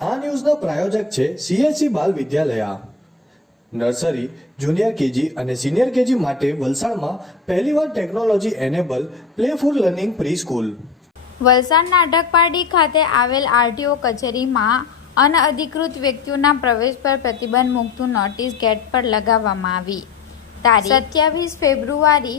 આ ન્યૂઝના પ્રાયોજક છે CSC બાલ વિદ્યાલયા. નર્સરી, જુનિયર કેજી અને સિનિયર કેજી માટે વલસાડમાં પહેલીવાર technology enable playful learning pre school. વલસાડના અટકપારડી ખાતે આવેલ RTO કચેરીમાં અનઅધિકૃત વ્યક્તિઓના પ્રવેશ પર પ્રતિબંધ મૂકતું નોટિસ ગેટ પર લગાવવામાં આવી. તારીખ 27 ફેબ્રુઆરી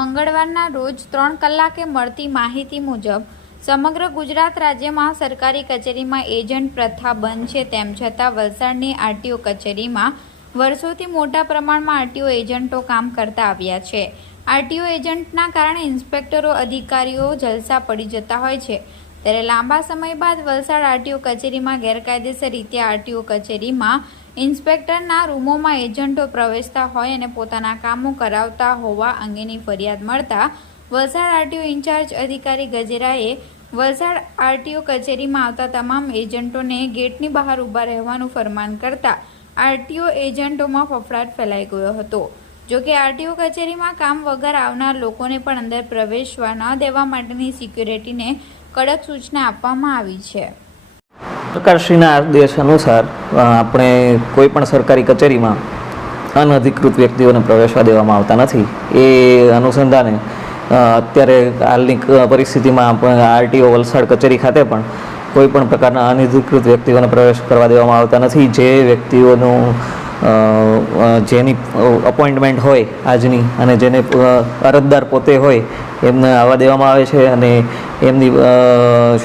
મંગળવારના રોજ 3 કલાકે મળતી માહિતી મુજબ સમગ્ર ગુજરાત રાજ્યમાં સરકારી કચેરીમાં એજન્ટ પ્રથા બંધ છે. તેમ છતાં વલસાડની RTO કચેરીમાં વર્ષોથી મોટા પ્રમાણમાં RTO એજન્ટો કામ કરતા આવ્યા છે. RTO એજન્ટના કારણે ઇન્સ્પેક્ટરો અધિકારીઓ જલસા પડી જતા હોય છે. ત્યારે લાંબા સમય બાદ વલસાડ RTO કચેરીમાં ગેરકાયદેસર રીતે RTO કચેરીમાં ઇન્સ્પેક્ટરના રૂમોમાં એજન્ટો પ્રવેશતા હોય અને પોતાના કામો કરાવતા હોવા અંગેની ફરિયાદ મળતા વલસાડ RTO ઇન્ચાર્જ અધિકારી ગજેરાએ વલસાડ RTO કચેરીમાં આવતા તમામ એજન્ટોને ગેટની બહાર ઊભા રહેવાનું ફરમાન કરતા RTO એજન્ટોમાં ફફડાટ ફેલાઈ ગયો હતો. જોકે RTO કચેરીમાં કામ વગર આવનાર લોકોને પણ અંદર પ્રવેશવા ન દેવા માટેની સિક્યુરિટીને કડક સૂચના આપવામાં આવી છે. સરકારશ્રીના આદેશ અનુસાર આપણે કોઈ પણ સરકારી કચેરીમાં અનઅધિકૃત વ્યક્તિઓને પ્રવેશવા દેવામાં આવતા નથી. એ અનુસંધાને અત્યારે હાલની પરિસ્થિતિમાં RTO વલસાડ કચેરી ખાતે પણ કોઈ પણ પ્રકારના અનધિકૃત વ્યક્તિઓને પ્રવેશ કરવા દેવામાં આવતા નથી. જે વ્યક્તિઓનું જેની અપોઇન્ટમેન્ટ હોય આજની અને જેને અરજદાર પોતે હોય એમને આવવા દેવામાં આવે છે અને એમની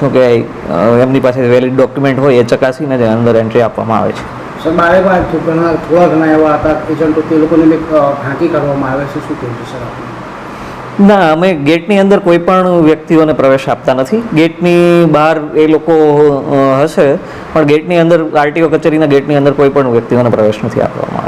શું કહેવાય એમની પાસે વેલિડ ડોક્યુમેન્ટ હોય એ ચકાસીને જ અંદર એન્ટ્રી આપવામાં આવે છે. સર મારે પણ થોડા ઘણા એવા હતા એજન્ટો તે લોકોને ફાંકી કરવામાં આવે છે, શું કહેવું છે સર આપણે? ના, અમે ગેટની અંદર કોઈ પણ વ્યક્તિઓને પ્રવેશ આપતા નથી. ગેટની બહાર એ લોકો હશે પણ ગેટની અંદર RTO કચેરીના ગેટની અંદર કોઈ પણ વ્યક્તિઓને પ્રવેશ નથી આપવામાં.